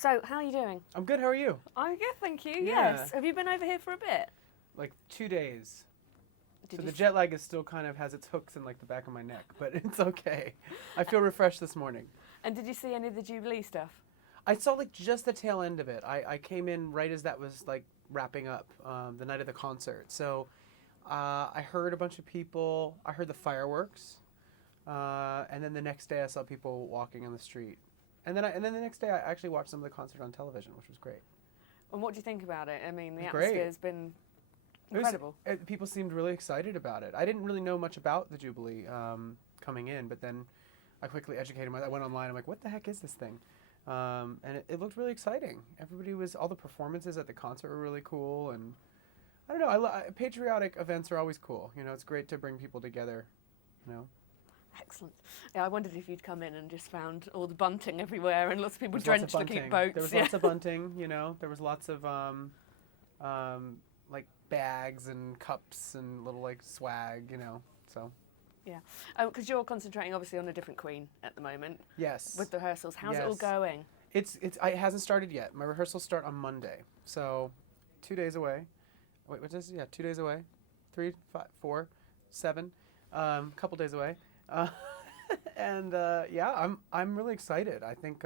So, how are you doing? I'm good. How are you? I'm good, thank you. Yeah. Yes. Have you been over here for a bit? Like 2 days. Did So you the jet lag is still kind of has its hooks in like the back of my neck, but it's okay. I feel refreshed this morning. And did you see any of the Jubilee stuff? I saw like just the tail end of it. I came in right as that was like wrapping up the night of the concert. So I heard a bunch of people. I heard the fireworks, and then the next day I saw people walking on the street. And then the next day I actually watched some of the concert on television, which was great. And what do you think about it? I mean, the It was atmosphere great. has been It was- incredible. people seemed really excited about it. I didn't really know much about the Jubilee coming in, but then I quickly educated myself. I went online. I'm like, what the heck is this thing? And it looked really exciting. All the performances at the concert were really cool. And I don't know, patriotic events are always cool. You know, it's great to bring people together, you know. Excellent. Yeah, I wondered if you'd come in and just found all the bunting everywhere and lots of people There's lots drenched of looking at bunting. boats. There was Yeah. lots of bunting, you know. There was lots of like bags and cups and little like swag, you know. So Because you're concentrating obviously on a different Queen at the moment yes. with the rehearsals. How's it all Yes. going? It hasn't started yet. My rehearsals start on Monday, so 2 days away. Wait, what's this? Yeah, 2 days away. 3, 5, 4, 7. Couple days away. And yeah, I'm really excited. I think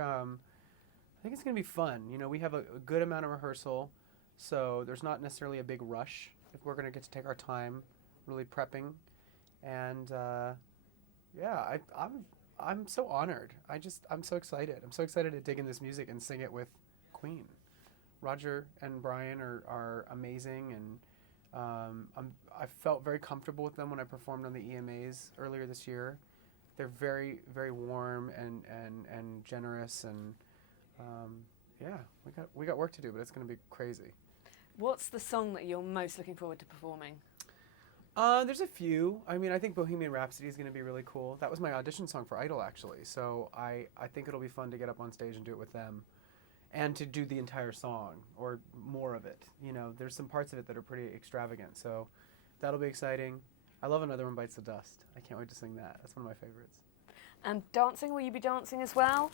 it's gonna be fun. You know, we have a good amount of rehearsal, so there's not necessarily a big rush. If we're gonna get to take our time, really prepping, and yeah, I'm so honored. I'm so excited. I'm so excited to dig in this music and sing it with Queen. Roger and Brian are amazing, and I felt very comfortable with them when I performed on the EMAs earlier this year. They're very, very warm and generous, and yeah, we got work to do, but it's going to be crazy. What's the song that you're most looking forward to performing? There's a few. I mean, I think Bohemian Rhapsody is going to be really cool. That was my audition song for Idol, actually. So I think it'll be fun to get up on stage and do it with them, and to do the entire song or more of it. You know, there's some parts of it that are pretty extravagant. So that'll be exciting. I love Another One Bites the Dust. I can't wait to sing that. That's one of my favorites. And dancing, will you be dancing as well?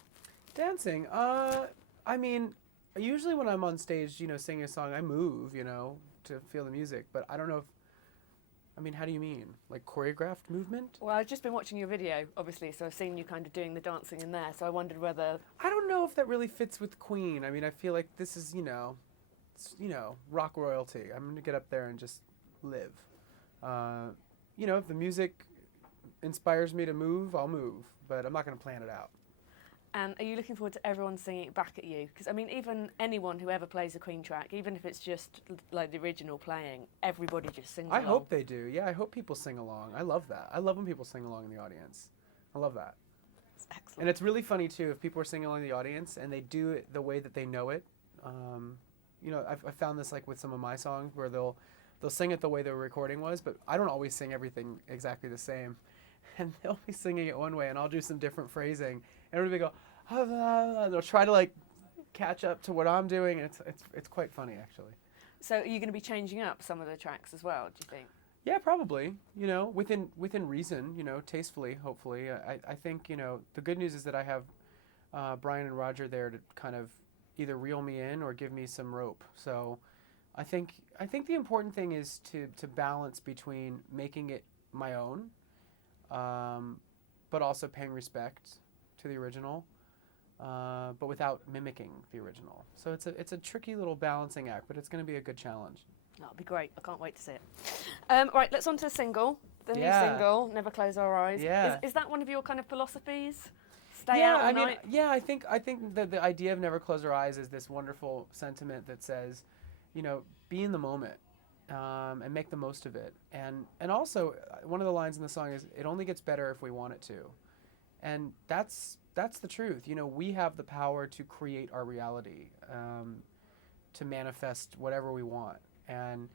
Dancing. I mean, usually when I'm on stage, you know, singing a song, I move, you know, to feel the music. But I don't know if. I mean, how do you mean? Like choreographed movement? Well, I've just been watching your video, obviously, so I've seen you kind of doing the dancing in there, so I wondered whether... I don't know if that really fits with Queen. I mean, I feel like this is, you know, rock royalty. I'm going to get up there and just live. You know, if the music inspires me to move, I'll move, but I'm not going to plan it out. And are you looking forward to everyone singing it back at you? Because, I mean, even anyone who ever plays a Queen track, even if it's just like the original playing, everybody just sings along. I hope they do. Yeah, I hope people sing along. I love that. I love when people sing along in the audience. I love that. It's excellent. And it's really funny, too, if people are singing along in the audience and they do it the way that they know it. You know, I've found this like with some of my songs where they'll sing it the way the recording was, but I don't always sing everything exactly the same. And they'll be singing it one way, and I'll do some different phrasing, and everybody go, and they'll try to like catch up to what I'm doing, and it's quite funny actually. So are you going to be changing up some of the tracks as well, do you think? Yeah, probably. You know, within reason. You know, tastefully. Hopefully, I think, you know, the good news is that I have Brian and Roger there to kind of either reel me in or give me some rope. So I think the important thing is to balance between making it my own, but also paying respect to the original, but without mimicking the original. So it's a tricky little balancing act, but it's going to be a good challenge. That'll be great. I can't wait to see it. Right, let's on to the single. The new Yeah. single, Never Close Our Eyes. Yeah. Is that one of your kind of philosophies? Stay out all night? Yeah, I think that the idea of never close our eyes is this wonderful sentiment that says, you know, be in the moment, and make the most of it. And also, one of the lines in the song is, "It only gets better if we want it to," and that's the truth. You know, we have the power to create our reality, to manifest whatever we want. And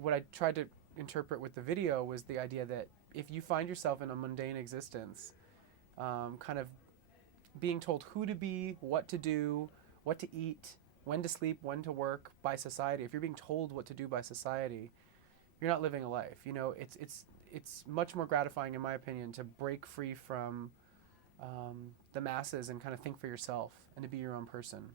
what I tried to interpret with the video was the idea that if you find yourself in a mundane existence, kind of being told who to be, what to do, what to eat, when to sleep, when to work by society, if you're being told what to do by society, you're not living a life. You know, it's much more gratifying, in my opinion, to break free from the masses and kind of think for yourself and to be your own person.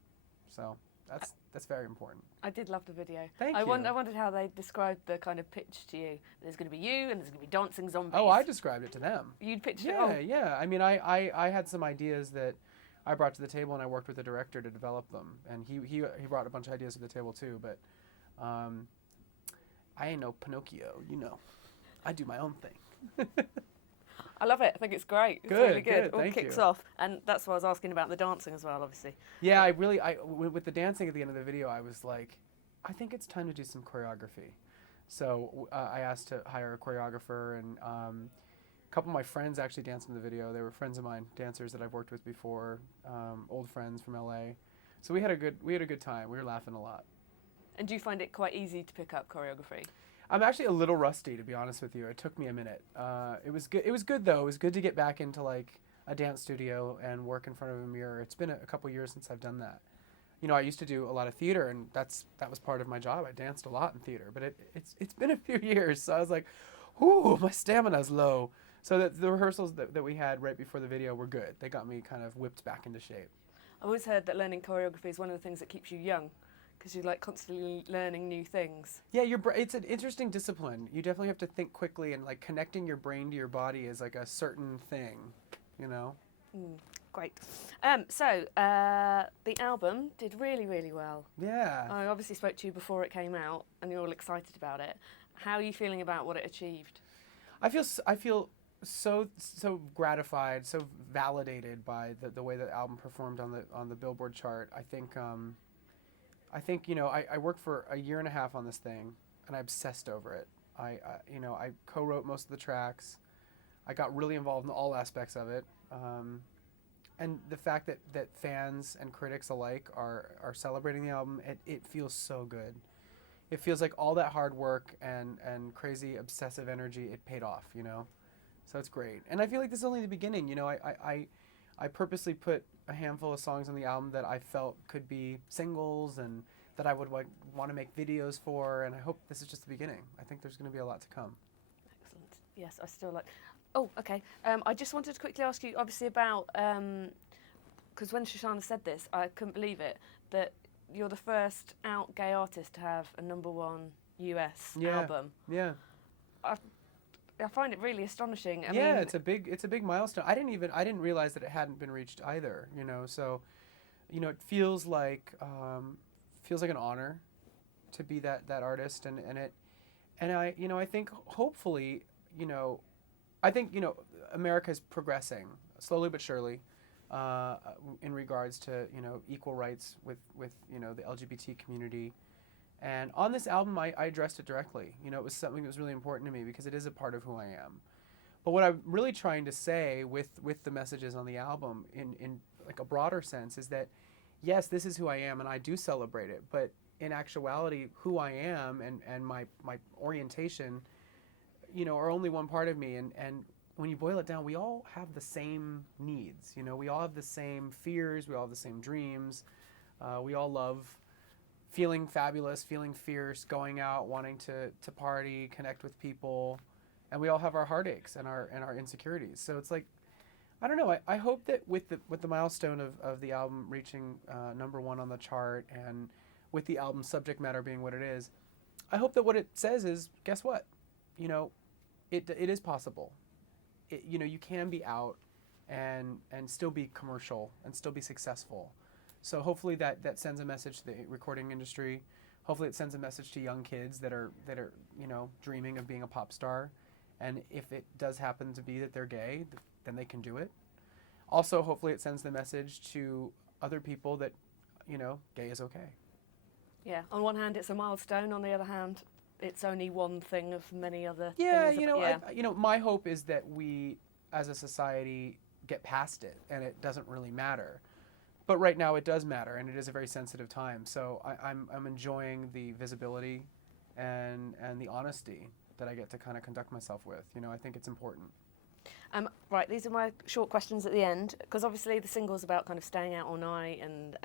So that's very important. I did love the video. Thank I you. I wondered how they described the kind of pitch to you. There's going to be you and there's going to be dancing zombies. Oh, I described it to them. You'd pitched Yeah, it. Oh, yeah. I mean, I had some ideas that I brought to the table, and I worked with the director to develop them. And he brought a bunch of ideas to the table too. But I ain't no Pinocchio, you know. I do my own thing. I love it. I think it's great. It's Good, really good. good, All thank kicks you. off. And that's why I was asking about the dancing as well, obviously. Yeah, with the dancing at the end of the video, I was like, I think it's time to do some choreography. So I asked to hire a choreographer, and a couple of my friends actually danced in the video. They were friends of mine, dancers that I've worked with before, old friends from LA. So we had a good time. We were laughing a lot. And do you find it quite easy to pick up choreography? I'm actually a little rusty, to be honest with you. It took me a minute. It was good. It was good though. It was good to get back into like a dance studio and work in front of a mirror. It's been a couple years since I've done that. You know, I used to do a lot of theater, and that was part of my job. I danced a lot in theater, but it's been a few years. So I was like, "Ooh, my stamina's low." So the rehearsals that we had right before the video were good. They got me kind of whipped back into shape. I've always heard that learning choreography is one of the things that keeps you young, because you're like constantly learning new things. Yeah, it's an interesting discipline. You definitely have to think quickly, and like connecting your brain to your body is like a certain thing, you know? Great. So the album did really, really well. Yeah. I obviously spoke to you before it came out, and you're all excited about it. How are you feeling about what it achieved? I feel so gratified, so validated by the way the album performed on the Billboard chart. I think you know, I worked for a year and a half on this thing, and I obsessed over it. I co-wrote most of the tracks. I got really involved in all aspects of it. And the fact that fans and critics alike are celebrating the album, it feels so good. It feels like all that hard work and crazy obsessive energy, it paid off, you know? So it's great. And I feel like this is only the beginning, you know? I purposely put a handful of songs on the album that I felt could be singles and that I would want to make videos for, and I hope this is just the beginning. I think there's going to be a lot to come. Excellent. Yes, I still like... Oh, okay. I just wanted to quickly ask you, obviously, about... Because when Shoshana said this, I couldn't believe it, that you're the first out gay artist to have a #1 US album. Yeah. I find it really astonishing. I Yeah, mean, it's a big milestone. I didn't realize that it hadn't been reached either, you know. So, you know, it feels like an honor to be that artist, and I think hopefully, you know, America is progressing slowly but surely in regards to, you know, equal rights with you know, the LGBT community. And on this album, I addressed it directly. You know, it was something that was really important to me because it is a part of who I am. But what I'm really trying to say with the messages on the album in like a broader sense is that, yes, this is who I am and I do celebrate it. But in actuality, who I am and my orientation, you know, are only one part of me. And when you boil it down, we all have the same needs. You know, we all have the same fears. We all have the same dreams. We all love feeling fabulous, feeling fierce, going out, wanting to party, connect with people, and we all have our heartaches and our insecurities. So it's like, I don't know. I hope that with the milestone of the album reaching #1 on the chart, and with the album subject matter being what it is, I hope that what it says is, guess what? You know, it is possible. You know, you can be out and still be commercial and still be successful. So hopefully that sends a message to the recording industry. Hopefully it sends a message to young kids that are you know, dreaming of being a pop star. And if it does happen to be that they're gay, then they can do it. Also, hopefully it sends the message to other people that, you know, gay is okay. yeah, on one hand, it's a milestone. On the other hand, it's only one thing of many other Yeah, things. you know, my hope is that we, as a society, get past it and it doesn't really matter. But right now it does matter, and it is a very sensitive time. So I'm enjoying the visibility and the honesty that I get to kind of conduct myself with. You know, I think it's important. Right, these are my short questions at the end, because obviously the single's about kind of staying out all night, and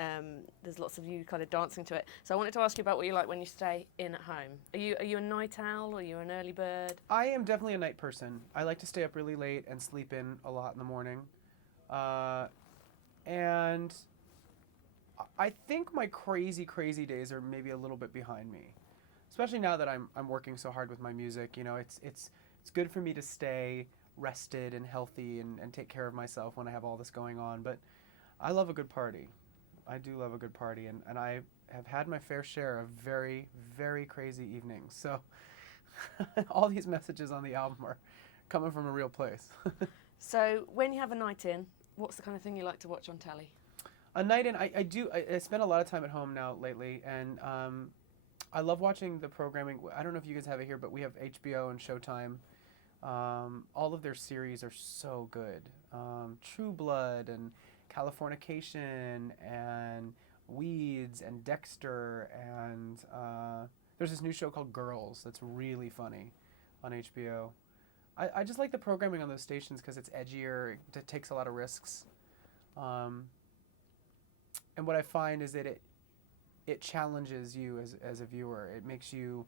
there's lots of you kind of dancing to it. So I wanted to ask you about what you like when you stay in at home. Are you a night owl, or are you an early bird? I am definitely a night person. I like to stay up really late and sleep in a lot in the morning. And I think my crazy days are maybe a little bit behind me, especially now that I'm working so hard with my music. You know, it's good for me to stay rested and healthy and take care of myself when I have all this going on. But I love a good party. I do love a good party, and I have had my fair share of very crazy evenings. So all these messages on the album are coming from a real place. So when you have a night in, what's the kind of thing you like to watch on telly? A night in, I spend a lot of time at home now lately, and I love watching the programming. I don't know if you guys have it here, but we have HBO and Showtime. All of their series are so good. True Blood and Californication and Weeds and Dexter, and there's this new show called Girls that's really funny on HBO. I just like the programming on those stations because it's edgier, it takes a lot of risks. And what I find is that it challenges you as a viewer. It makes you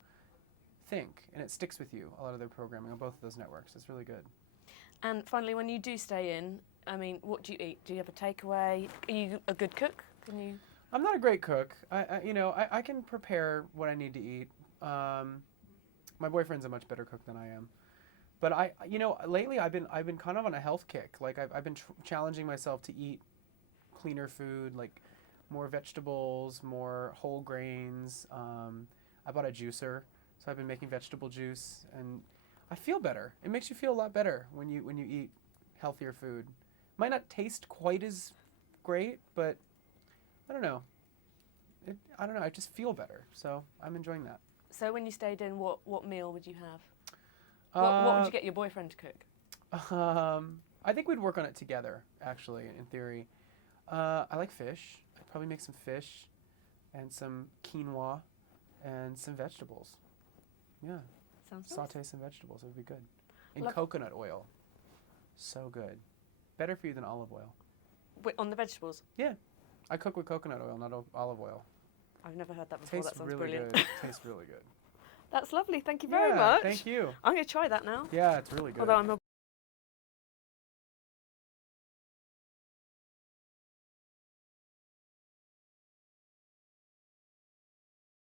think, and it sticks with you, a lot of their programming on both of those networks. It's really good. And finally, when you do stay in, I mean, what do you eat? Do you have a takeaway? Are you a good cook? Can you? I'm not a great cook. I can prepare what I need to eat. My boyfriend's a much better cook than I am. But lately I've been kind of on a health kick. Like I've been challenging myself to eat cleaner food, like more vegetables, more whole grains. I bought a juicer, so I've been making vegetable juice, and I feel better. It makes you feel a lot better when you eat healthier food. Might not taste quite as great, but I don't know. I just feel better, so I'm enjoying that. So when you stayed in, what meal would you have? What would you get your boyfriend to cook? I think we'd work on it together, actually, in theory. I like fish. I'd probably make some fish and some quinoa and some vegetables. Yeah. Sounds nice. Saute some vegetables. It would be good. In coconut oil. So good. Better for you than olive oil. Wait, on the vegetables? Yeah. I cook with coconut oil, not olive oil. I've never heard that before. Tastes That sounds really brilliant. good. Tastes really good. That's lovely. Thank you very much. Thank you. I'm going to try that now. Yeah, it's really good. Although I'm a